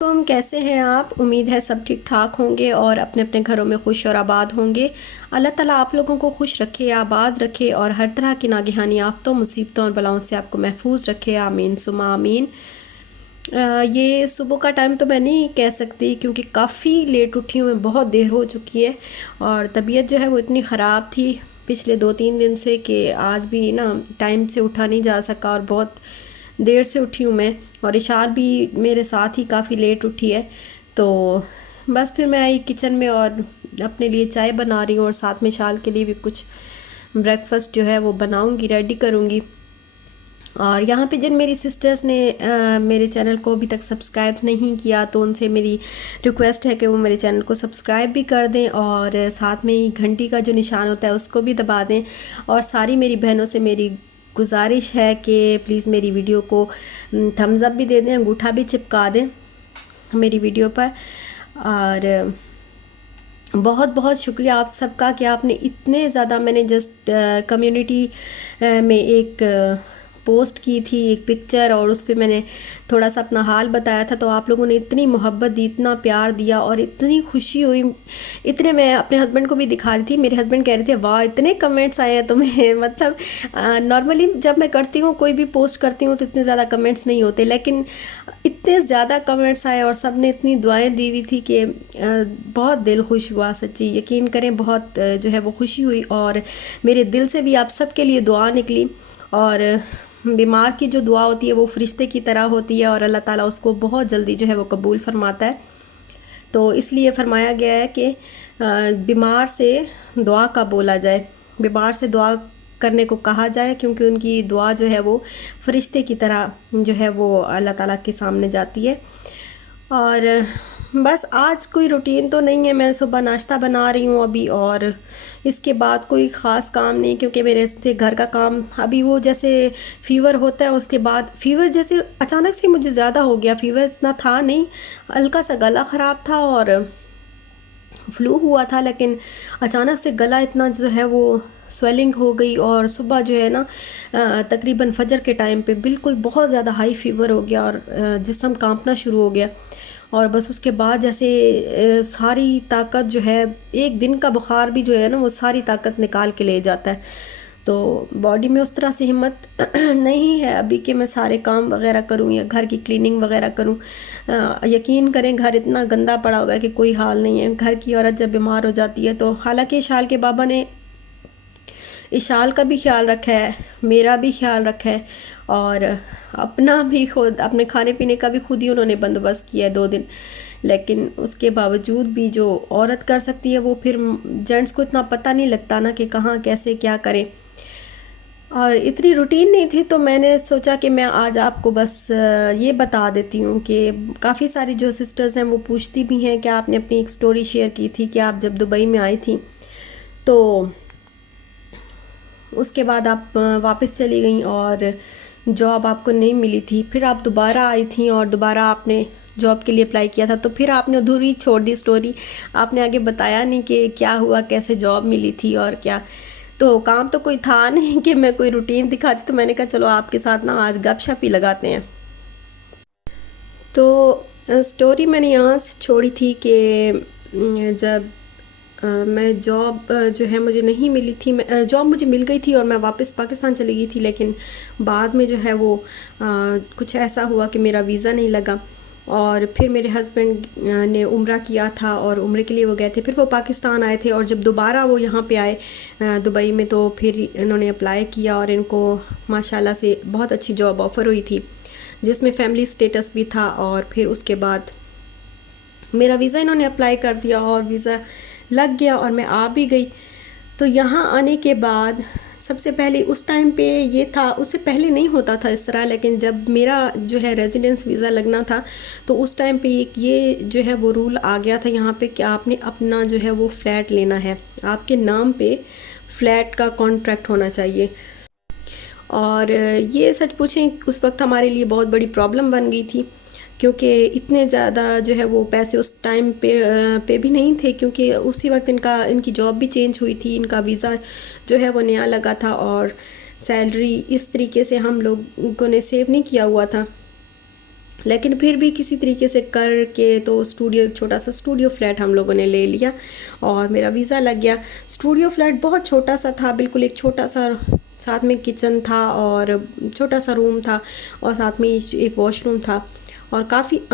تم کیسے ہیں آپ؟ امید ہے سب ٹھیک ٹھاک ہوں گے اور اپنے اپنے گھروں میں خوش اور آباد ہوں گے۔ اللہ تعالیٰ آپ لوگوں کو خوش رکھے، آباد رکھے اور ہر طرح کی ناگہانی آفتوں، مصیبتوں اور بلاؤں سے آپ کو محفوظ رکھے، آمین ثم آمین۔ یہ صبح کا ٹائم تو میں نہیں کہہ سکتی کیونکہ کافی لیٹ اٹھی ہوں میں، بہت دیر ہو چکی ہے اور طبیعت جو ہے وہ اتنی خراب تھی پچھلے 2-3 دن سے کہ آج بھی نا ٹائم سے اٹھا نہیں جا سکا اور بہت دیر سے اٹھی ہوں میں، اور اشال بھی میرے ساتھ ہی کافی لیٹ اٹھی ہے۔ تو بس پھر میں آئی کچن میں اور اپنے لیے چائے بنا رہی ہوں اور ساتھ میں اشال کے لیے بھی کچھ بریک فاسٹ جو ہے وہ بناؤں گی، ریڈی کروں گی۔ اور یہاں پہ جن میری سسٹرز نے میرے چینل کو ابھی تک سبسکرائب نہیں کیا تو ان سے میری ریکویسٹ ہے کہ وہ میرے چینل کو سبسکرائب بھی کر دیں اور ساتھ میں ہی گھنٹی کا جو نشان ہوتا ہے اس کو بھی دبا دیں، اور ساری میری بہنوں سے میری گزارش ہے کہ پلیز میری ویڈیو کو تھمز اپ بھی دے دیں، انگوٹھا بھی چپکا دیں میری ویڈیو پر۔ اور بہت بہت شکریہ آپ سب کا کہ آپ نے اتنے زیادہ، میں نے جسٹ کمیونٹی میں ایک پوسٹ کی تھی ایک پکچر اور اس پہ میں نے تھوڑا سا اپنا حال بتایا تھا، تو آپ لوگوں نے اتنی محبت دی، اتنا پیار دیا اور اتنی خوشی ہوئی۔ اتنے میں اپنے ہسبینڈ کو بھی دکھا رہی تھی، میرے ہسبینڈ کہہ رہے تھے واہ اتنے کمنٹس آئے ہیں تمہیں۔ مطلب نارملی جب میں کرتی ہوں کوئی بھی پوسٹ کرتی ہوں تو اتنے زیادہ کمنٹس نہیں ہوتے، لیکن اتنے زیادہ کمنٹس آئے اور سب نے اتنی دعائیں دی ہوئی تھی کہ بہت دل خوش ہوا، سچی یقین کریں بہت جو ہے وہ خوشی ہوئی، اور میرے دل سے بھی آپ سب کے لیے دعا نکلی۔ اور بیمار کی جو دعا ہوتی ہے وہ فرشتے کی طرح ہوتی ہے اور اللہ تعالیٰ اس کو بہت جلدی جو ہے وہ قبول فرماتا ہے۔ تو اس لیے فرمایا گیا ہے کہ بیمار سے دعا کا بولا جائے، بیمار سے دعا کرنے کو کہا جائے، کیونکہ ان کی دعا جو ہے وہ فرشتے کی طرح جو ہے وہ اللہ تعالیٰ کے سامنے جاتی ہے۔ اور بس آج کوئی روٹین تو نہیں ہے، میں صبح ناشتہ بنا رہی ہوں ابھی، اور اس کے بعد کوئی خاص کام نہیں، کیونکہ میرے سے گھر کا کام ابھی وہ جیسے فیور ہوتا ہے اس کے بعد فیور جیسے اچانک سے مجھے زیادہ ہو گیا، فیور اتنا تھا نہیں، ہلکا سا گلا خراب تھا اور فلو ہوا تھا، لیکن اچانک سے گلا اتنا جو ہے وہ سویلنگ ہو گئی اور صبح جو ہے نا تقریباً فجر کے ٹائم پہ بالکل بہت زیادہ ہائی فیور ہو گیا اور جسم کانپنا شروع ہو گیا، اور بس اس کے بعد جیسے ساری طاقت جو ہے، ایک دن کا بخار بھی جو ہے نا وہ ساری طاقت نکال کے لے جاتا ہے۔ تو باڈی میں اس طرح سے ہمت نہیں ہے ابھی کہ میں سارے کام وغیرہ کروں یا گھر کی کلیننگ وغیرہ کروں۔ یقین کریں گھر اتنا گندا پڑا ہوا ہے کہ کوئی حال نہیں ہے، گھر کی عورت جب بیمار ہو جاتی ہے تو حالانکہ اشال کے بابا نے اشال کا بھی خیال رکھا ہے، میرا بھی خیال رکھا ہے، اور اپنا بھی خود اپنے کھانے پینے کا بھی خود ہی انہوں نے بندوبست کیا ہے 2 دن، لیکن اس کے باوجود بھی جو عورت کر سکتی ہے وہ پھر جینٹس کو اتنا پتہ نہیں لگتا نا کہ کہاں کیسے کیا کریں۔ اور اتنی روٹین نہیں تھی تو میں نے سوچا کہ میں آج آپ کو بس یہ بتا دیتی ہوں کہ کافی ساری جو سسٹرز ہیں وہ پوچھتی بھی ہیں کہ آپ نے اپنی ایک سٹوری شیئر کی تھی کہ آپ جب دبئی میں آئی تھیں تو اس کے بعد آپ واپس چلی گئیں اور جاب آپ کو نہیں ملی تھی، پھر آپ دوبارہ آئی تھیں اور دوبارہ آپ نے جاب کے لیے اپلائی کیا تھا، تو پھر آپ نے ادھوری چھوڑ دی سٹوری، آپ نے آگے بتایا نہیں کہ کیا ہوا، کیسے جاب ملی تھی اور کیا۔ تو کام تو کوئی تھا نہیں کہ میں کوئی روٹین دکھاتی، تو میں نے کہا چلو آپ کے ساتھ نا آج گپ شپ ہی لگاتے ہیں۔ تو سٹوری میں نے یہاں سے چھوڑی تھی کہ جب میں جاب جو ہے مجھے نہیں ملی تھی، جاب مجھے مل گئی تھی اور میں واپس پاکستان چلی گئی تھی، لیکن بعد میں جو ہے وہ کچھ ایسا ہوا کہ میرا ویزا نہیں لگا، اور پھر میرے ہسبینڈ نے عمرہ کیا تھا اور عمرے کے لیے وہ گئے تھے، پھر وہ پاکستان آئے تھے، اور جب دوبارہ وہ یہاں پہ آئے دبئی میں تو پھر انہوں نے اپلائی کیا اور ان کو ماشاءاللہ سے بہت اچھی جاب آفر ہوئی تھی جس میں فیملی سٹیٹس بھی تھا، اور پھر اس کے بعد میرا ویزا انہوں نے اپلائی کر دیا اور ویزا لگ گیا اور میں آ بھی گئی۔ تو یہاں آنے کے بعد سب سے پہلے اس ٹائم پہ یہ تھا، اس سے پہلے نہیں ہوتا تھا اس طرح، لیکن جب میرا جو ہے ریزیڈنس ویزا لگنا تھا تو اس ٹائم پہ یہ جو ہے وہ رول آ گیا تھا یہاں پہ کہ آپ نے اپنا جو ہے وہ فلیٹ لینا ہے، آپ کے نام پہ فلیٹ کا کانٹریکٹ ہونا چاہیے۔ اور یہ سچ پوچھیں اس وقت ہمارے لیے بہت بڑی پرابلم بن گئی تھی، کیونکہ اتنے زیادہ جو ہے وہ پیسے اس ٹائم پہ بھی نہیں تھے، کیونکہ اسی وقت ان کی جاب بھی چینج ہوئی تھی، ان کا ویزا جو ہے وہ نیا لگا تھا، اور سیلری اس طریقے سے ہم لوگوں نے سیو نہیں کیا ہوا تھا۔ لیکن پھر بھی کسی طریقے سے کر کے تو چھوٹا سا اسٹوڈیو فلیٹ ہم لوگوں نے لے لیا اور میرا ویزا لگ گیا۔ اسٹوڈیو فلیٹ بہت چھوٹا سا تھا، بالکل ایک چھوٹا سا، ساتھ میں کچن تھا اور چھوٹا سا روم تھا اور ساتھ میں ایک واش روم تھا، اور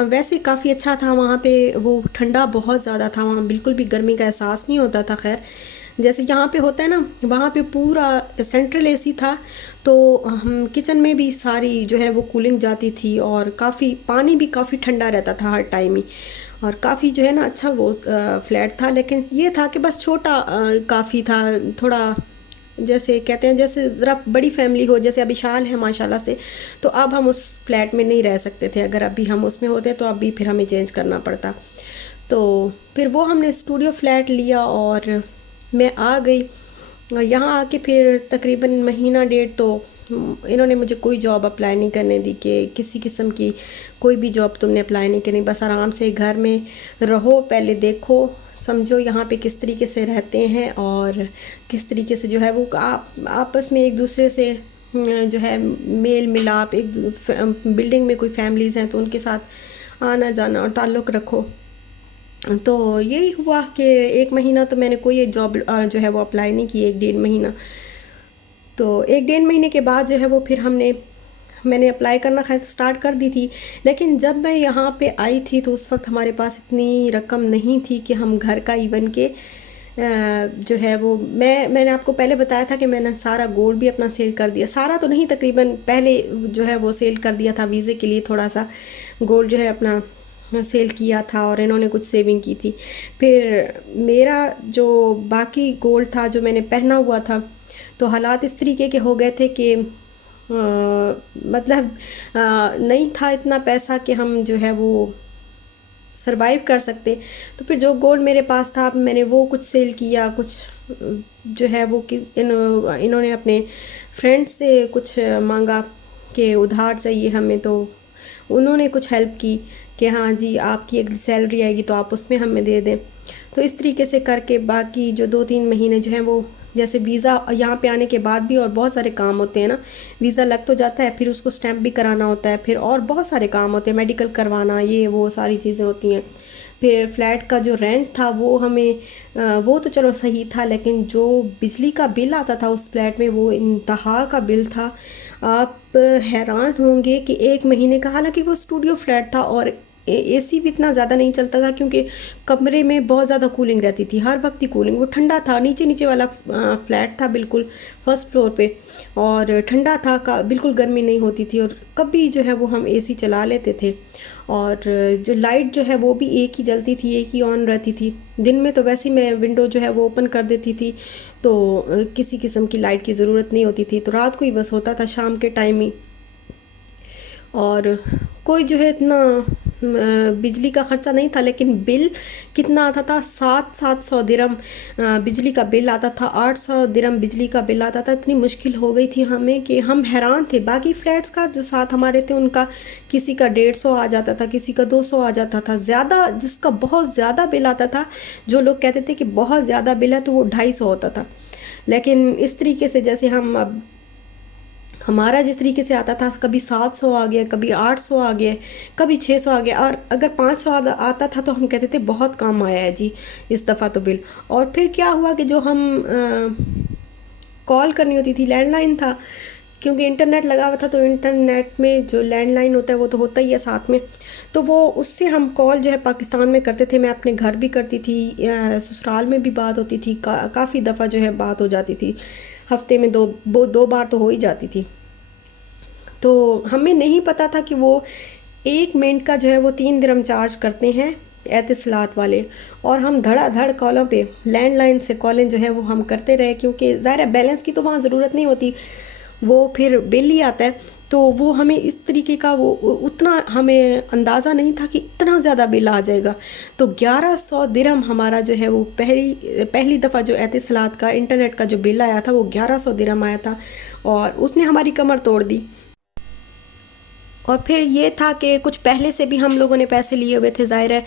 ویسے کافی اچھا تھا وہاں پہ۔ وہ ٹھنڈا بہت زیادہ تھا وہاں، بالکل بھی گرمی کا احساس نہیں ہوتا تھا۔ خیر جیسے یہاں پہ ہوتا ہے نا، وہاں پہ پورا سینٹرل اے سی تھا، تو ہم کچن میں بھی ساری جو ہے وہ کولنگ جاتی تھی، اور کافی پانی بھی کافی ٹھنڈا رہتا تھا ہر ٹائم ہی، اور کافی جو ہے نا اچھا وہ فلیٹ تھا۔ لیکن یہ تھا کہ بس چھوٹا کافی تھا، تھوڑا جیسے کہتے ہیں جیسے ذرا بڑی فیملی ہو، جیسے ابھی شال ہے ماشاءاللہ سے، تو اب ہم اس فلیٹ میں نہیں رہ سکتے تھے، اگر ابھی ہم اس میں ہوتے تو اب بھی پھر ہمیں چینج کرنا پڑتا۔ تو پھر وہ ہم نے اسٹوڈیو فلیٹ لیا اور میں آ گئی، اور یہاں آ کے پھر تقریباً مہینہ ڈیڑھ تو انہوں نے مجھے کوئی جاب اپلائی نہیں کرنے دی کہ کسی قسم کی کوئی بھی جاب تم نے اپلائی نہیں کرنی، بس آرام سے گھر میں رہو، پہلے دیکھو سمجھو یہاں پہ کس طریقے سے رہتے ہیں اور کس طریقے سے جو ہے وہ آپس میں ایک دوسرے سے جو ہے میل ملاپ، ایک بلڈنگ میں کوئی فیملیز ہیں تو ان کے ساتھ آنا جانا اور تعلق رکھو۔ تو یہی ہوا کہ ایک مہینہ تو میں نے کوئی جاب جو ہے وہ اپلائی نہیں کی، ایک ڈیڑھ مہینہ۔ تو ایک ڈیڑھ مہینے کے بعد جو ہے وہ پھر میں نے اپلائی کرنا خیر سٹارٹ کر دی تھی، لیکن جب میں یہاں پہ آئی تھی تو اس وقت ہمارے پاس اتنی رقم نہیں تھی کہ ہم گھر کا ایون کے جو ہے وہ میں نے آپ کو پہلے بتایا تھا کہ میں نے سارا گولڈ بھی اپنا سیل کر دیا، سارا تو نہیں، تقریباً پہلے جو ہے وہ سیل کر دیا تھا، ویزے کے لیے تھوڑا سا گولڈ جو ہے اپنا سیل کیا تھا، اور انہوں نے کچھ سیونگ کی تھی۔ پھر میرا جو باقی گولڈ تھا جو میں نے پہنا ہوا تھا، تو حالات اس طریقے کے ہو گئے تھے کہ مطلب نہیں تھا اتنا پیسہ کہ ہم جو ہے وہ سروائیو کر سکتے۔ تو پھر جو گولڈ میرے پاس تھا میں نے وہ کچھ سیل کیا، کچھ جو ہے وہ انہوں نے اپنے فرینڈ سے کچھ مانگا کہ ادھار چاہیے ہمیں، تو انہوں نے کچھ ہیلپ کی کہ ہاں جی آپ کی اگلی سیلری آئے گی تو آپ اس میں ہمیں دے دیں۔ تو اس طریقے سے کر کے باقی جو 2-3 مہینے جو ہیں وہ، جیسے ویزا یہاں پہ آنے کے بعد بھی اور بہت سارے کام ہوتے ہیں نا، ویزا لگ تو جاتا ہے، پھر اس کو سٹیمپ بھی کرانا ہوتا ہے، پھر اور بہت سارے کام ہوتے ہیں، میڈیکل کروانا، یہ وہ ساری چیزیں ہوتی ہیں۔ پھر فلیٹ کا جو رینٹ تھا وہ ہمیں وہ تو چلو صحیح تھا، لیکن جو بجلی کا بل آتا تھا اس فلیٹ میں وہ انتہا کا بل تھا۔ آپ حیران ہوں گے کہ ایک مہینے کا، حالانکہ وہ اسٹوڈیو فلیٹ تھا اور اے سی بھی اتنا زیادہ نہیں چلتا تھا کیونکہ کمرے میں بہت زیادہ کولنگ رہتی تھی، ہر وقت ہی کولنگ، وہ ٹھنڈا تھا، نیچے والا فلیٹ تھا بالکل فرسٹ فلور پہ، اور ٹھنڈا تھا، بالکل گرمی نہیں ہوتی تھی، اور کبھی جو ہے وہ ہم اے سی چلا لیتے تھے، اور جو لائٹ جو ہے وہ بھی ایک ہی جلتی تھی، ایک ہی آن رہتی تھی۔ دن میں تو ویسے ہی میں ونڈو جو ہے وہ اوپن کر دیتی تھی، تو کسی قسم کی لائٹ کی ضرورت نہیں ہوتی تھی، تو رات کو ہی بس ہوتا تھا، شام کے ٹائم ہی۔ اور کوئی جو ہے اتنا بجلی کا خرچہ نہیں تھا، لیکن بل کتنا آتا تھا، 700 درم بجلی کا بل آتا تھا، 800 درم بجلی کا بل آتا تھا۔ اتنی مشکل ہو گئی تھی ہمیں کہ ہم حیران تھے۔ باقی فلیٹس کا جو ساتھ ہمارے تھے ان کا کسی کا 150 آ جاتا تھا، کسی کا 200 آ جاتا تھا، زیادہ جس کا بہت زیادہ بل آتا تھا، جو لوگ کہتے تھے کہ بہت زیادہ بل ہے، تو وہ 250 ہوتا تھا۔ لیکن اس طریقے سے جیسے ہمارا جس طریقے سے آتا تھا، کبھی 700 آ گیا، کبھی 800 آ گیا، کبھی 600 آ گیا، اور اگر 500 آتا تھا تو ہم کہتے تھے بہت کم آیا ہے جی اس دفعہ تو بل۔ اور پھر کیا ہوا کہ جو ہم کال کرنی ہوتی تھی، لینڈ لائن تھا، کیونکہ انٹرنیٹ لگا ہوا تھا، تو انٹرنیٹ میں جو لینڈ لائن ہوتا ہے وہ تو ہوتا ہی ہے ساتھ میں، تو وہ اس سے ہم کال جو ہے پاکستان میں کرتے تھے، میں اپنے گھر بھی کرتی تھی، سسرال میں بھی بات ہوتی تھی، کافی دفعہ جو ہے بات ہو جاتی تھی، ہفتے میں دو بار تو ہو ہی جاتی تھی۔ تو ہمیں نہیں پتا تھا کہ وہ 1 منٹ کا جو ہے وہ 3 درم چارج کرتے ہیں اتصالات والے، اور ہم دھڑا دھڑ کالوں پہ لینڈ لائن سے کالیں جو ہے وہ ہم کرتے رہے، کیونکہ ظاہر بیلنس کی تو وہاں ضرورت نہیں ہوتی، وہ پھر بل ہی آتا ہے، تو وہ ہمیں اس طریقے کا وہ اتنا ہمیں اندازہ نہیں تھا کہ اتنا زیادہ بل آ جائے گا۔ تو 1100 درم ہمارا جو ہے وہ پہلی دفعہ جو اتصالات کا انٹرنیٹ کا جو بل آیا تھا وہ 1100 درم آیا تھا، اور اس نے ہماری کمر توڑ دی۔ اور پھر یہ تھا کہ کچھ پہلے سے بھی ہم لوگوں نے پیسے لیے ہوئے تھے، ظاہر ہے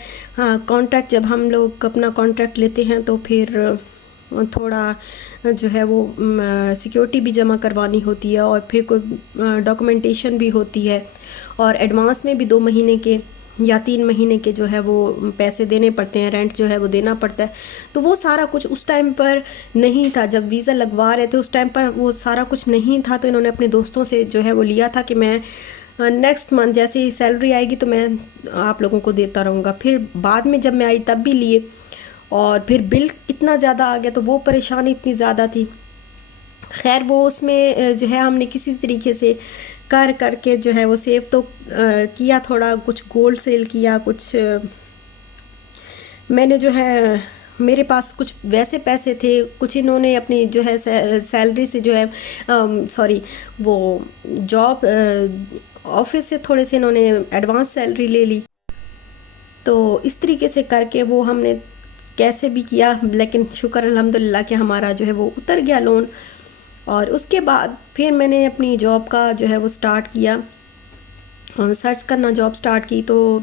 کانٹریکٹ، جب ہم لوگ اپنا کانٹریکٹ لیتے ہیں تو پھر تھوڑا جو ہے وہ سیکیورٹی بھی جمع کروانی ہوتی ہے، اور پھر کوئی ڈاکومنٹیشن بھی ہوتی ہے، اور ایڈوانس میں بھی 2 مہینے کے یا 3 مہینے کے جو ہے وہ پیسے دینے پڑتے ہیں، رینٹ جو ہے وہ دینا پڑتا ہے. تو وہ سارا کچھ اس ٹائم پر نہیں تھا. جب ویزا لگوا رہے تھے اس ٹائم پر وہ سارا کچھ نہیں تھا. تو انہوں نے اپنے دوستوں سے جو ہے وہ لیا تھا کہ میں نیکسٹ منتھ جیسے ہی سیلری آئے گی تو میں آپ لوگوں کو دیتا رہوں گا. پھر بعد میں جب میں آئی تب بھی لیے، اور پھر بل اتنا زیادہ آ گیا تو وہ پریشانی اتنی زیادہ تھی. خیر وہ اس میں جو ہے ہم نے کسی طریقے سے کر کے جو ہے وہ سیو تو کیا، تھوڑا کچھ گولڈ سیل کیا، کچھ میں نے جو ہے میرے پاس کچھ ویسے پیسے تھے، کچھ انہوں نے اپنی جو ہے سیلری سے جو ہے سوری وہ جاب آفس سے تھوڑے سے انہوں نے ایڈوانس سیلری لے لی. تو اس طریقے سے کر کے وہ ہم نے کیسے بھی کیا، لیکن شکر الحمدللہ کہ ہمارا جو ہے وہ اتر گیا لون. اور اس کے بعد پھر میں نے اپنی جاب کا جو ہے وہ سٹارٹ کیا، سرچ کرنا جاب سٹارٹ کی. تو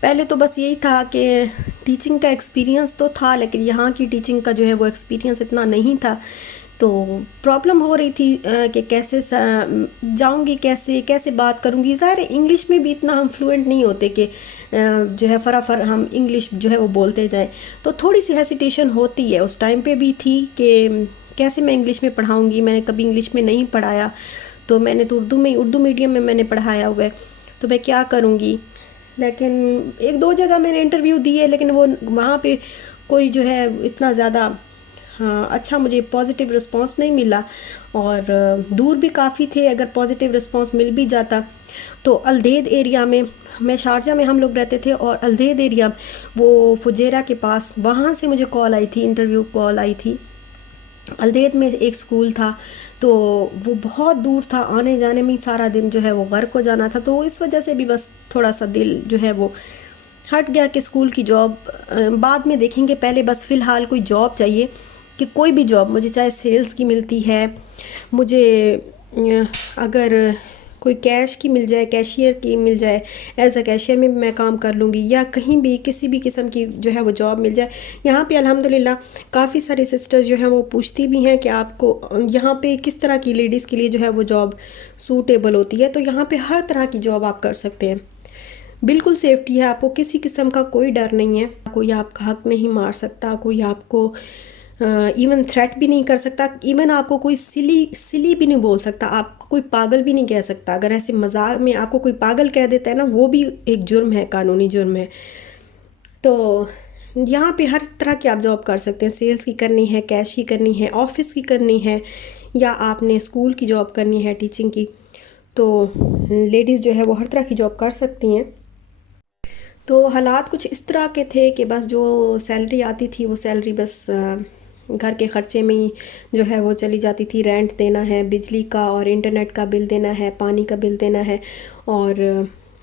پہلے تو بس یہی تھا کہ ٹیچنگ کا ایکسپیرینس تو تھا، لیکن یہاں کی ٹیچنگ کا جو ہے وہ ایکسپیرینس اتنا نہیں تھا. تو پرابلم ہو رہی تھی کہ کیسے جاؤں گی، کیسے بات کروں گی. ظاہر انگلش میں بھی اتنا ہم فلوئنٹ نہیں ہوتے کہ جو ہے فٹافٹ ہم انگلش جو ہے وہ بولتے جائیں. تو تھوڑی سی ہیسیٹیشن ہوتی ہے، اس ٹائم پہ بھی تھی کہ کیسے میں انگلش میں پڑھاؤں گی. میں نے کبھی انگلش میں نہیں پڑھایا، تو میں نے تو اردو میڈیم میں نے پڑھایا ہوا ہے، تو میں کیا کروں گی. لیکن 1-2 جگہ میں نے انٹرویو دیے، لیکن وہ وہاں پہ کوئی جو ہے اتنا زیادہ اچھا مجھے پازیٹیو رسپانس نہیں ملا، اور دور بھی کافی تھے. اگر پازیٹیو رسپانس مل بھی جاتا تو الدید ایریا میں شارجہ میں ہم لوگ رہتے تھے، اور الدید ایریا وہ فجیرہ کے پاس، وہاں سے مجھے کال آئی تھی، انٹرویو کال آئی تھی. الدید میں ایک سکول تھا، تو وہ بہت دور تھا، آنے جانے میں سارا دن جو ہے وہ غرق ہو جانا تھا. تو اس وجہ سے بھی بس تھوڑا سا دل جو ہے وہ ہٹ گیا کہ اسکول کی جاب بعد میں دیکھیں گے. پہلے بس فی الحال کوئی جاب چاہیے، کہ کوئی بھی جاب مجھے، چاہے سیلز کی ملتی ہے مجھے، اگر کوئی کیش کی مل جائے، کیشیئر کی مل جائے، ایز اے کیشیئر میں کام کر لوں گی، یا کہیں بھی کسی بھی قسم کی جو ہے وہ جاب مل جائے. یہاں پہ الحمدللہ کافی ساری سسٹر جو ہیں وہ پوچھتی بھی ہیں کہ آپ کو یہاں پہ کس طرح کی لیڈیز کے لیے جو ہے وہ جاب سوٹیبل ہوتی ہے. تو یہاں پہ ہر طرح کی جاب آپ کر سکتے ہیں، بالکل سیفٹی ہے، آپ کو کسی قسم کا کوئی ڈر نہیں ہے. کوئی آپ کا حق نہیں مار سکتا، کوئی آپ کو ایون تھریٹ بھی نہیں کر سکتا، ایون آپ کو کوئی سلی بھی نہیں بول سکتا، آپ کو کوئی پاگل بھی نہیں کہہ سکتا. اگر ایسے مذاق میں آپ کو کوئی پاگل کہہ دیتا ہے نا، وہ بھی ایک جرم ہے، قانونی جرم ہے. تو یہاں پہ ہر طرح کی آپ جاب کر سکتے ہیں. سیلز کی کرنی ہے، کیش کی کرنی ہے، آفس کی کرنی ہے، یا آپ نے اسکول کی جاب کرنی ہے، ٹیچنگ کی. تو لیڈیز جو ہے وہ ہر طرح کی جاب کر سکتی ہیں. تو حالات کچھ اس طرح کے تھے کہ بس جو سیلری آتی تھی وہ سیلری بس گھر کے خرچے میں ہی جو ہے وہ چلی جاتی تھی. رینٹ دینا ہے، بجلی کا اور انٹرنیٹ کا بل دینا ہے، پانی کا بل دینا ہے، اور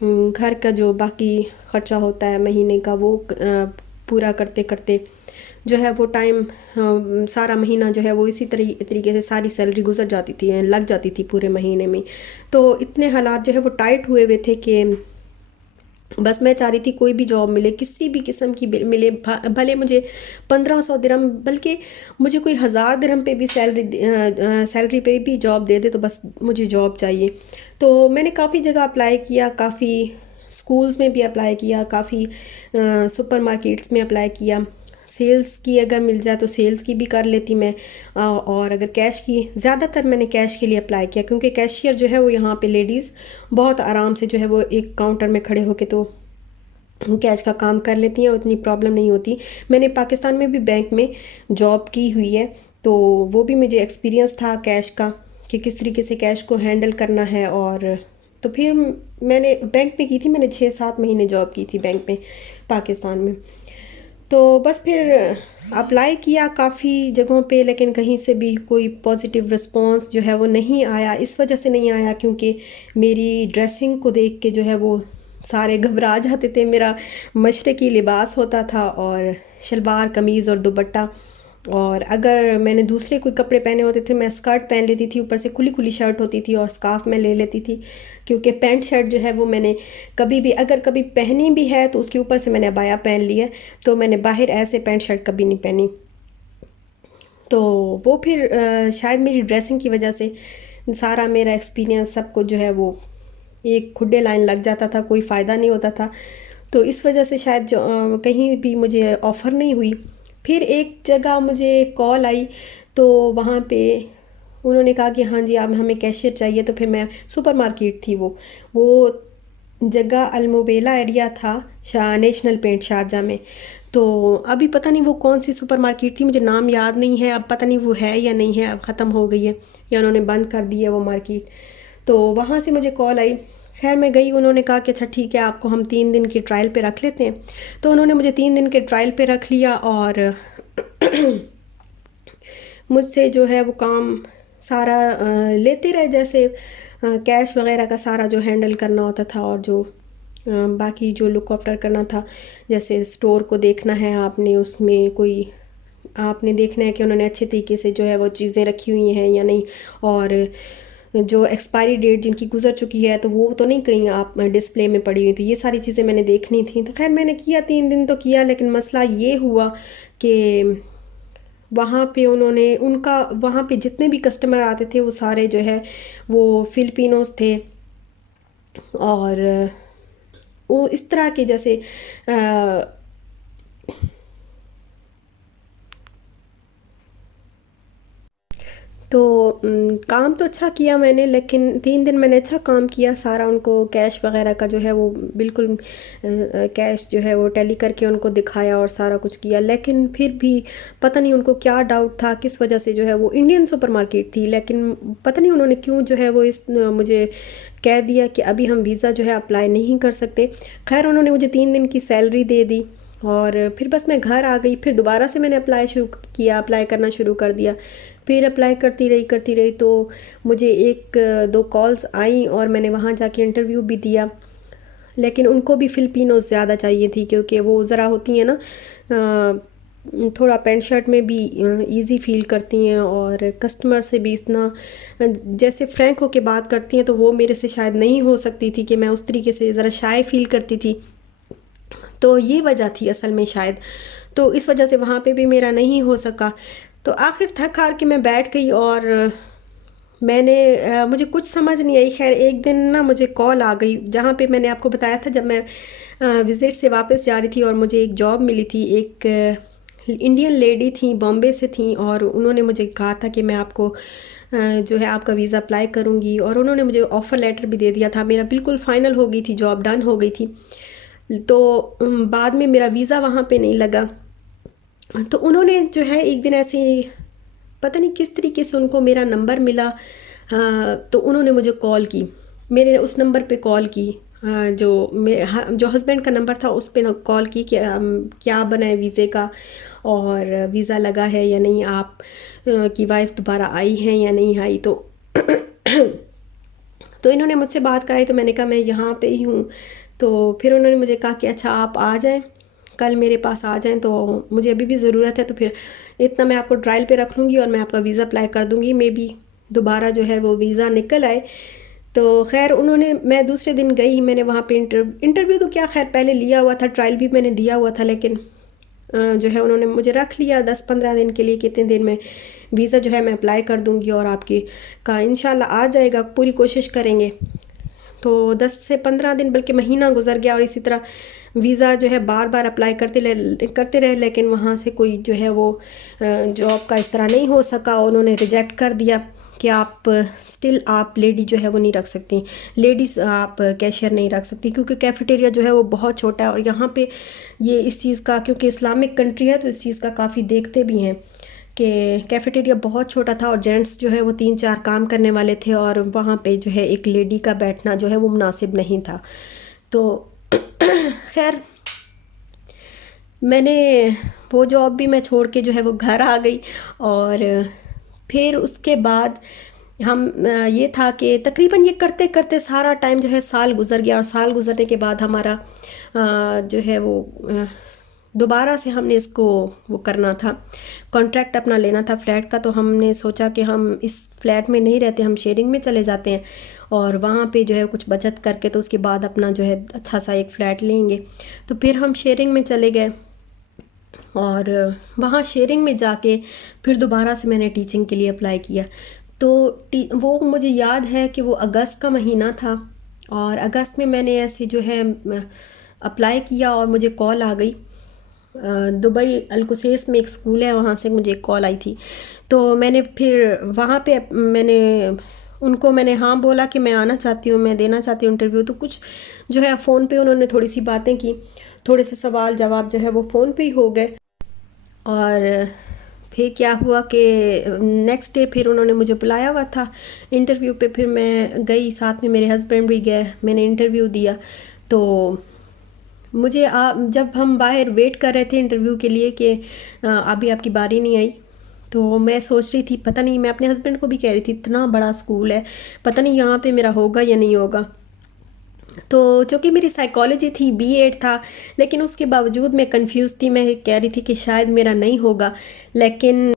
گھر کا جو باقی خرچہ ہوتا ہے مہینے کا وہ پورا کرتے کرتے جو ہے وہ ٹائم سارا مہینہ جو ہے وہ اسی طریقے سے ساری سیلری گزر جاتی تھی، لگ جاتی تھی پورے مہینے میں. تو اتنے حالات جو ہے وہ ٹائٹ ہوئے ہوئے تھے کہ بس میں چاہ رہی تھی کوئی بھی جاب ملے، کسی بھی قسم کی ملے، بھلے مجھے 1500 درہم، بلکہ مجھے کوئی 1000 درہم پہ بھی سیلری پہ بھی جاب دے دے، تو بس مجھے جاب چاہیے. تو میں نے کافی جگہ اپلائی کیا، کافی سکولز میں بھی اپلائی کیا، کافی سپر مارکیٹس میں اپلائی کیا. سیلز کی اگر مل جائے تو سیلز کی بھی کر لیتی میں، اور اگر کیش کی، زیادہ تر میں نے کیش کے لیے اپلائی کیا، کیونکہ کیشیئر جو ہے وہ یہاں پہ لیڈیز بہت آرام سے جو ہے وہ ایک کاؤنٹر میں کھڑے ہو کے تو کیش کا کام کر لیتی ہیں، اتنی پرابلم نہیں ہوتی. میں نے پاکستان میں بھی بینک میں جاب کی ہوئی ہے، تو وہ بھی مجھے ایکسپیرینس تھا کیش کا، کہ کس طریقے سے کیش کو ہینڈل کرنا ہے. اور تو پھر میں نے بینک میں کی تھی، میں نے 6-7 مہینے جاب کی تھی بینک میں پاکستان میں. تو بس پھر اپلائی کیا کافی جگہوں پہ، لیکن کہیں سے بھی کوئی پازیٹیو رسپانس جو ہے وہ نہیں آیا. اس وجہ سے نہیں آیا کیونکہ میری ڈریسنگ کو دیکھ کے جو ہے وہ سارے گھبرا جاتے تھے. میرا مشرقی لباس ہوتا تھا، اور شلوار قمیض اور دوپٹہ، اور اگر میں نے دوسرے کوئی کپڑے پہنے ہوتے تھے میں اسکرٹ پہن لیتی تھی، اوپر سے کھلی شرٹ ہوتی تھی، اور اسکارف میں لے لیتی تھی. کیونکہ پینٹ شرٹ جو ہے وہ میں نے کبھی بھی، اگر کبھی پہنی بھی ہے تو اس کے اوپر سے میں نے عبایا پہن لی ہے، تو میں نے باہر ایسے پینٹ شرٹ کبھی نہیں پہنی. تو وہ پھر شاید میری ڈریسنگ کی وجہ سے سارا میرا ایکسپیرینس سب کو جو ہے وہ ایک کھڈے لائن لگ جاتا تھا، کوئی فائدہ نہیں ہوتا تھا، تو اس وجہ سے شاید کہیں بھی مجھے آفر نہیں ہوئی۔ پھر ایک جگہ مجھے کال آئی، تو وہاں پہ انہوں نے کہا کہ ہاں جی اب ہمیں کیشیئر چاہیے، تو پھر میں سپر مارکیٹ تھی وہ جگہ الموبیلا ایریا تھا، نیشنل پینٹ شارجہ میں۔ تو ابھی پتہ نہیں وہ کون سی سپر مارکیٹ تھی، مجھے نام یاد نہیں ہے، اب پتہ نہیں وہ ہے یا نہیں ہے، اب ختم ہو گئی ہے یا انہوں نے بند کر دی ہے وہ مارکیٹ۔ تو وہاں سے مجھے کال آئی، خیر میں گئی، انہوں نے کہا کہ اچھا ٹھیک ہے آپ کو ہم 3 دن کی ٹرائل پہ رکھ لیتے ہیں۔ تو انہوں نے مجھے 3 دن کے ٹرائل پہ رکھ لیا، اور مجھ سے جو ہے وہ کام سارا لیتے رہے، جیسے کیش وغیرہ کا سارا جو ہینڈل کرنا ہوتا تھا، اور جو باقی جو لک آفٹر کرنا تھا، جیسے سٹور کو دیکھنا ہے آپ نے، اس میں کوئی آپ نے دیکھنا ہے کہ انہوں نے اچھے طریقے سے جو ہے وہ چیزیں رکھی ہوئی ہیں یا نہیں، اور جو ایکسپائری ڈیٹ جن کی گزر چکی ہے تو وہ تو نہیں کہیں آپ ڈسپلے میں پڑی ہوئی تھی، یہ ساری چیزیں میں نے دیکھنی تھیں۔ تو خیر میں نے کیا، 3 دن تو کیا، لیکن مسئلہ یہ ہوا کہ وہاں پہ انہوں نے وہاں پہ جتنے بھی کسٹمر آتے تھے وہ سارے جو ہے وہ فلپینوز تھے، اور وہ اس طرح کے جیسے تو کام تو اچھا کیا میں نے، لیکن 3 دن میں نے اچھا کام کیا، سارا ان کو کیش وغیرہ کا جو ہے وہ بالکل کیش جو ہے وہ ٹیلی کر کے ان کو دکھایا اور سارا کچھ کیا، لیکن پھر بھی پتہ نہیں ان کو کیا ڈاؤٹ تھا، کس وجہ سے جو ہے وہ انڈین سپر مارکیٹ تھی، لیکن پتہ نہیں انہوں نے کیوں جو ہے وہ مجھے کہہ دیا کہ ابھی ہم ویزا جو ہے اپلائی نہیں کر سکتے۔ خیر انہوں نے مجھے 3 دن کی سیلری دے دی، اور پھر بس میں گھر آ گئی، پھر دوبارہ سے میں نے اپلائی کرنا شروع کر دیا، پھر اپلائی کرتی رہی تو مجھے 1-2 کالز آئیں، اور میں نے وہاں جا کے انٹرویو بھی دیا، لیکن ان کو بھی فلپینوز زیادہ چاہیے تھی، کیونکہ وہ ذرا ہوتی ہیں نا تھوڑا پینٹ شرٹ میں بھی ایزی فیل کرتی ہیں، اور کسٹمر سے بھی اتنا جیسے فرینک ہو کے بات کرتی ہیں، تو وہ میرے سے شاید نہیں ہو سکتی تھی، کہ میں اس طریقے سے ذرا شائع فیل کرتی تھی، تو یہ وجہ تھی اصل میں شاید، تو اس وجہ سے وہاں پہ بھی میرا نہیں ہو سکا۔ تو آخر تھک ہار کے میں بیٹھ گئی، اور میں نے مجھے کچھ سمجھ نہیں آئی۔ خیر ایک دن نا مجھے کال آ گئی، جہاں پہ میں نے آپ کو بتایا تھا جب میں وزٹ سے واپس جا رہی تھی، اور مجھے ایک جاب ملی تھی، ایک انڈین لیڈی تھیں، بامبے سے تھیں، اور انہوں نے مجھے کہا تھا کہ میں آپ کو جو ہے آپ کا ویزا اپلائی کروں گی، اور انہوں نے مجھے آفر لیٹر بھی دے دیا تھا، میرا بالکل فائنل ہو گئی تھی، جاب ڈن ہو گئی تھی، تو بعد میں میرا ویزا وہاں پہ نہیں لگا۔ تو انہوں نے جو ہے ایک دن ایسے پتہ نہیں کس طریقے سے ان کو میرا نمبر ملا، تو انہوں نے مجھے کال کی، میرے اس نمبر پہ کال کی، جو ہسبینڈ کا نمبر تھا اس پہ کال کی کہ کیا بنا ہے ویزے کا، اور ویزا لگا ہے یا نہیں، آپ کی وائف دوبارہ آئی ہیں یا نہیں آئی، تو انہوں نے مجھ سے بات کرائی، تو میں نے کہا میں یہاں پہ ہی ہوں، تو پھر انہوں نے مجھے کہا کہ اچھا آپ آ جائیں، کل میرے پاس آ جائیں، تو مجھے ابھی بھی ضرورت ہے، تو پھر اتنا میں آپ کو ٹرائل پہ رکھ لوں گی، اور میں آپ کا ویزا اپلائی کر دوں گی، میں بھی دوبارہ جو ہے وہ ویزا نکل آئے۔ تو خیر میں دوسرے دن گئی، میں نے وہاں پہ انٹرویو تو کیا خیر پہلے لیا ہوا تھا، ٹرائل بھی میں نے دیا ہوا تھا، لیکن جو ہے انہوں نے مجھے رکھ لیا 10-15 دن کے لیے، کتنے دن میں ویزا جو ہے میں اپلائی کر دوں گی، اور آپ کی کا انشاءاللہ آ جائے گا، پوری کوشش کریں گے۔ تو 10 سے 15 دن بلکہ مہینہ گزر گیا، اور اسی طرح ویزا جو ہے بار بار اپلائی کرتے رہے، لیکن وہاں سے کوئی جو ہے وہ جاب کا اس طرح نہیں ہو سکا، انہوں نے ریجیکٹ کر دیا کہ آپ آپ لیڈی جو ہے وہ نہیں رکھ سکتی، لیڈیز آپ کیشیئر نہیں رکھ سکتی، کیونکہ کیفیٹیریا جو ہے وہ بہت چھوٹا ہے، اور یہاں پہ یہ اس چیز کا کیونکہ اسلامک کنٹری ہے تو اس چیز کا کافی دیکھتے بھی ہیں کہ کیفیٹیریا بہت چھوٹا تھا، اور جینٹس جو ہے وہ 3-4 کام کرنے والے تھے، اور وہاں پہ جو ہے ایک لیڈی کا بیٹھنا جو ہے وہ مناسب نہیں تھا۔ تو خیر میں نے وہ جاب بھی میں چھوڑ کے جو ہے وہ گھر آ گئی، اور پھر اس کے بعد یہ تھا کہ تقریباً یہ کرتے کرتے سارا ٹائم جو ہے سال گزر گیا، اور سال گزرنے کے بعد ہمارا جو ہے وہ دوبارہ سے ہم نے اس کو وہ کرنا تھا، کانٹریکٹ اپنا لینا تھا فلیٹ کا، تو ہم نے سوچا کہ ہم اس فلیٹ میں نہیں رہتے، ہم شیئرنگ میں چلے جاتے ہیں، اور وہاں پہ جو ہے کچھ بچت کر کے تو اس کے بعد اپنا جو ہے اچھا سا ایک فلیٹ لیں گے، تو پھر ہم شیئرنگ میں چلے گئے، اور وہاں شیئرنگ میں جا کے پھر دوبارہ سے میں نے ٹیچنگ کے لیے اپلائی کیا۔ تو وہ مجھے یاد ہے کہ وہ اگست کا مہینہ تھا، اور اگست میں نے ایسے جو ہے اپلائی کیا اور مجھے کال آ گئی. دبئی القصیص میں ایک اسکول ہے، وہاں سے مجھے کال آئی تھی. تو میں نے پھر وہاں پہ میں نے ان کو میں نے ہاں بولا کہ میں آنا چاہتی ہوں، میں دینا چاہتی ہوں انٹرویو. تو کچھ جو ہے فون پہ انہوں نے تھوڑی سی باتیں کی، تھوڑے سے سوال جواب جو ہے وہ فون پہ ہی ہو گئے. اور پھر کیا ہوا کہ نیکسٹ ڈے پھر انہوں نے مجھے بلایا ہوا تھا انٹرویو پہ. پھر میں گئی، ساتھ میں میرے ہسبینڈ بھی گئے، میں نے انٹرویو دیا. تو مجھے جب ہم باہر ویٹ کر رہے تھے انٹرویو کے لیے کہ ابھی آپ کی باری نہیں آئی، تو میں سوچ رہی تھی پتہ نہیں، میں اپنے ہسبینڈ کو بھی کہہ رہی تھی اتنا بڑا اسکول ہے، پتہ نہیں یہاں پہ میرا ہوگا یا نہیں ہوگا. تو چونکہ میری سائیکالوجی تھی، B.Ed تھا، لیکن اس کے باوجود میں کنفیوز تھی. میں کہہ رہی تھی کہ شاید میرا نہیں ہوگا، لیکن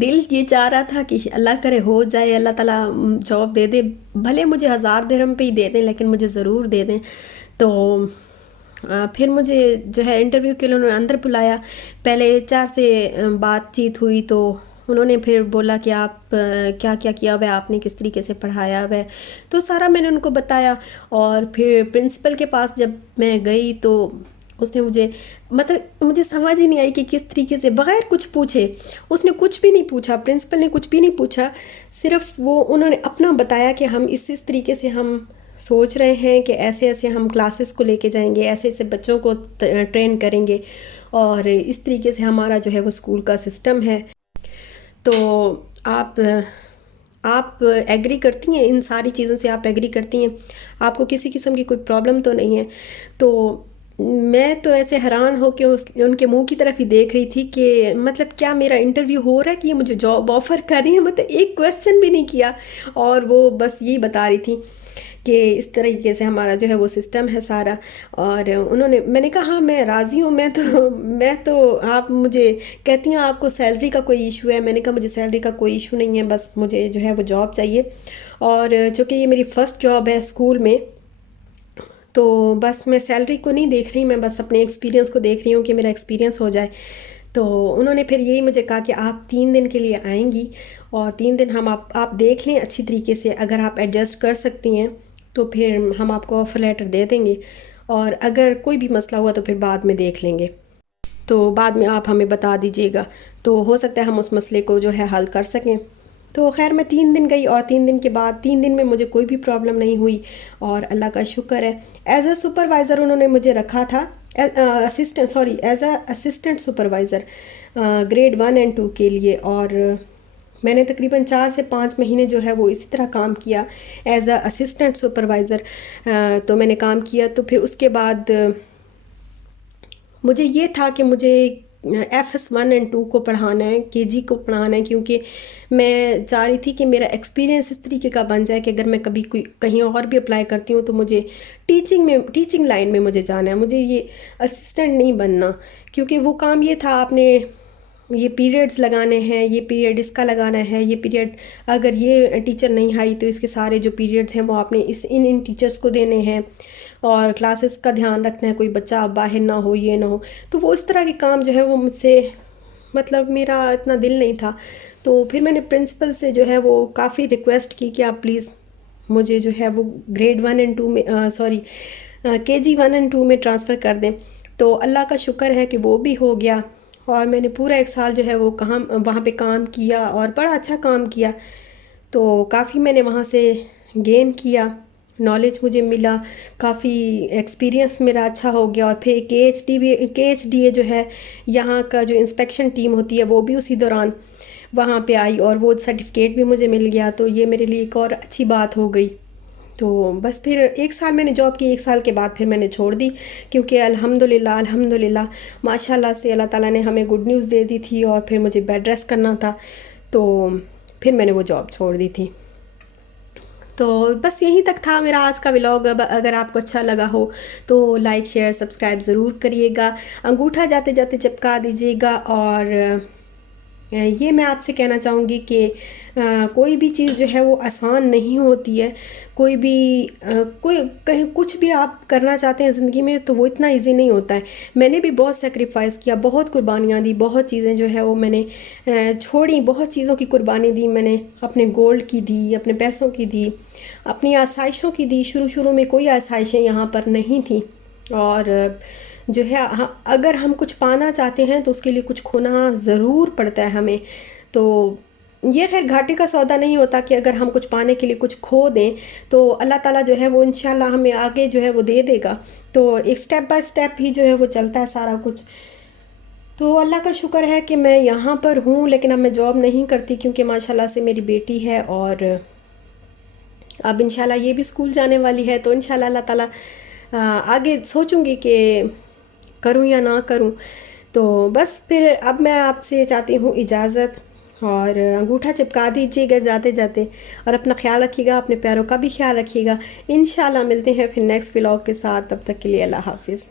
دل یہ چاہ رہا تھا کہ اللہ کرے ہو جائے، اللہ تعالیٰ جاب دے دے، بھلے مجھے 1000 درہم پہ ہی دے دیں لیکن مجھے ضرور دے دیں. تو پھر مجھے جو ہے انٹرویو کے لیے انہوں نے اندر بلایا. پہلے HR سے بات چیت ہوئی، تو انہوں نے پھر بولا کہ آپ کیا کیا کیا ہوا ہے، آپ نے کس طریقے سے پڑھایا ہوا ہے. تو سارا میں نے ان کو بتایا. اور پھر پرنسپل کے پاس جب میں گئی تو اس نے مجھے سمجھ ہی نہیں آئی کہ کس طریقے سے بغیر کچھ پوچھے، اس نے کچھ بھی نہیں پوچھا، پرنسپل نے کچھ بھی نہیں پوچھا. صرف انہوں نے اپنا بتایا کہ ہم اس طریقے سے ہم سوچ رہے ہیں کہ ایسے ایسے ہم کلاسز کو لے کے جائیں گے، ایسے ایسے بچوں کو ٹرین کریں گے، اور اس طریقے سے ہمارا جو ہے وہ اسکول کا سسٹم ہے. تو آپ ایگری کرتی ہیں ان ساری چیزوں سے؟ آپ ایگری کرتی ہیں؟ آپ کو کسی قسم کی کوئی پرابلم تو نہیں ہے؟ تو میں تو ایسے حیران ہو کے ان کے منہ کی طرف ہی دیکھ رہی تھی کہ مطلب کیا میرا انٹرویو ہو رہا ہے کہ یہ مجھے جاب آفر کر رہی ہیں. مطلب ایک کویسچن بھی نہیں کیا، اور وہ بس یہی بتا رہی تھی کہ اس طریقے سے ہمارا جو ہے وہ سسٹم ہے سارا. اور میں نے کہا ہاں میں راضی ہوں. میں تو آپ مجھے کہتی ہیں آپ کو سیلری کا کوئی ایشو ہے، میں نے کہا مجھے سیلری کا کوئی ایشو نہیں ہے، بس مجھے جو ہے وہ جاب چاہیے. اور چونکہ یہ میری فرسٹ جاب ہے اسکول میں، تو بس میں سیلری کو نہیں دیکھ رہی، میں بس اپنے ایکسپیرینس کو دیکھ رہی ہوں کہ میرا ایکسپیرینس ہو جائے. تو انہوں نے پھر یہی مجھے کہا کہ آپ 3 دن کے لیے آئیں گی، اور 3 دن ہم آپ دیکھ لیں اچھی طریقے سے، اگر آپ ایڈجسٹ کر سکتی ہیں تو پھر ہم آپ کو آفر لیٹر دے دیں گے، اور اگر کوئی بھی مسئلہ ہوا تو پھر بعد میں دیکھ لیں گے. تو بعد میں آپ ہمیں بتا دیجیے گا، تو ہو سکتا ہے ہم اس مسئلے کو جو ہے حل کر سکیں. تو خیر میں 3 دن گئی، اور 3 دن کے بعد 3 دن میں مجھے کوئی بھی پرابلم نہیں ہوئی، اور اللہ کا شکر ہے. ایز اے سپروائزر انہوں نے مجھے رکھا تھا، as a assistant supervisor grade 1 اور 2 کے لیے. اور میں نے تقریباً 4 سے 5 مہینے جو ہے وہ اسی طرح کام کیا ایز اے اسسٹنٹ سپروائزر. تو میں نے کام کیا. تو پھر اس کے بعد مجھے یہ تھا کہ مجھے FS1 اور 2 کو پڑھانا ہے، KG کو پڑھانا ہے، کیونکہ میں چاہ رہی تھی کہ میرا ایکسپیرینس اس طریقے کا بن جائے کہ اگر میں کبھی کہیں اور بھی اپلائی کرتی ہوں تو مجھے ٹیچنگ لائن میں مجھے جانا ہے، مجھے یہ اسسٹنٹ نہیں بننا. کیونکہ وہ کام یہ تھا، آپ نے یہ پیریڈز لگانے ہیں، یہ پیریڈ اس کا لگانا ہے، یہ پیریڈ اگر یہ ٹیچر نہیں آئی تو اس کے سارے جو پیریڈز ہیں وہ آپ نے ان ٹیچرز کو دینے ہیں، اور کلاسز کا دھیان رکھنا ہے، کوئی بچہ باہر نہ ہو، یہ نہ ہو. تو وہ اس طرح کے کام جو ہے وہ مجھ سے مطلب میرا اتنا دل نہیں تھا. تو پھر میں نے پرنسپل سے جو ہے وہ کافی ریکویسٹ کی کہ آپ پلیز مجھے جو ہے وہ گریڈ 1 اور 2 میں KG 1 اور 2 میں ٹرانسفر کر دیں. تو اللہ کا شکر ہے کہ وہ بھی ہو گیا، اور میں نے پورا 1 سال جو ہے وہ وہاں پہ کام کیا، اور بڑا اچھا کام کیا. تو کافی میں نے وہاں سے گین کیا، نالج مجھے ملا، کافی ایکسپیرینس میرا اچھا ہو گیا. اور پھر KHDA جو ہے یہاں کا جو انسپیکشن ٹیم ہوتی ہے وہ بھی اسی دوران وہاں پہ آئی، اور وہ سرٹیفکیٹ بھی مجھے مل گیا. تو یہ میرے لیے ایک اور اچھی بات ہو گئی. تو بس پھر 1 سال میں نے جاب کی، 1 سال کے بعد پھر میں نے چھوڑ دی، کیونکہ الحمدللہ ماشاءاللہ سے اللہ تعالیٰ نے ہمیں گڈ نیوز دے دی تھی، اور پھر مجھے بیڈ ریسٹ کرنا تھا، تو پھر میں نے وہ جاب چھوڑ دی تھی. تو بس یہیں تک تھا میرا آج کا ولاگ. اب اگر آپ کو اچھا لگا ہو تو لائک شیئر سبسکرائب ضرور کریے گا، انگوٹھا جاتے جاتے چپکا دیجیے گا. اور یہ میں آپ سے کہنا چاہوں گی کہ کوئی بھی چیز جو ہے وہ آسان نہیں ہوتی ہے. کوئی بھی کوئی کہیں کچھ بھی آپ کرنا چاہتے ہیں زندگی میں تو وہ اتنا ایزی نہیں ہوتا ہے. میں نے بھی بہت سیکریفائس کیا, بہت قربانیاں دی, بہت چیزیں جو ہے وہ میں نے چھوڑی, بہت چیزوں کی قربانی دی میں نے. اپنے گولڈ کی دی, اپنے پیسوں کی دی, اپنی آسائشوں کی دی. شروع میں کوئی آسائشیں یہاں پر نہیں تھیں, اور جو ہے اگر ہم کچھ پانا چاہتے ہیں تو اس کے لیے کچھ کھونا ضرور پڑتا ہے ہمیں. تو یہ خیر گھاٹے کا سودا نہیں ہوتا کہ اگر ہم کچھ پانے کے لیے کچھ کھو دیں تو اللہ تعالیٰ جو ہے وہ انشاءاللہ ہمیں آگے جو ہے وہ دے دے گا. تو ایک سٹیپ بائی سٹیپ ہی جو ہے وہ چلتا ہے سارا کچھ. تو اللہ کا شکر ہے کہ میں یہاں پر ہوں, لیکن اب میں جاب نہیں کرتی کیونکہ ماشاءاللہ سے میری بیٹی ہے, اور اب انشاءاللہ یہ بھی اسکول جانے والی ہے. تو انشاءاللہ اللہ تعالیٰ آگے سوچوں گی کہ کروں یا نہ کروں. تو بس پھر اب میں آپ سے چاہتی ہوں اجازت, اور انگوٹھا چپکا دیجیے گا جاتے جاتے, اور اپنا خیال رکھیے گا, اپنے پیاروں کا بھی خیال رکھیے گا. انشاءاللہ ملتے ہیں پھر نیکسٹ ولاگ کے ساتھ, تب تک کے لیے اللہ حافظ.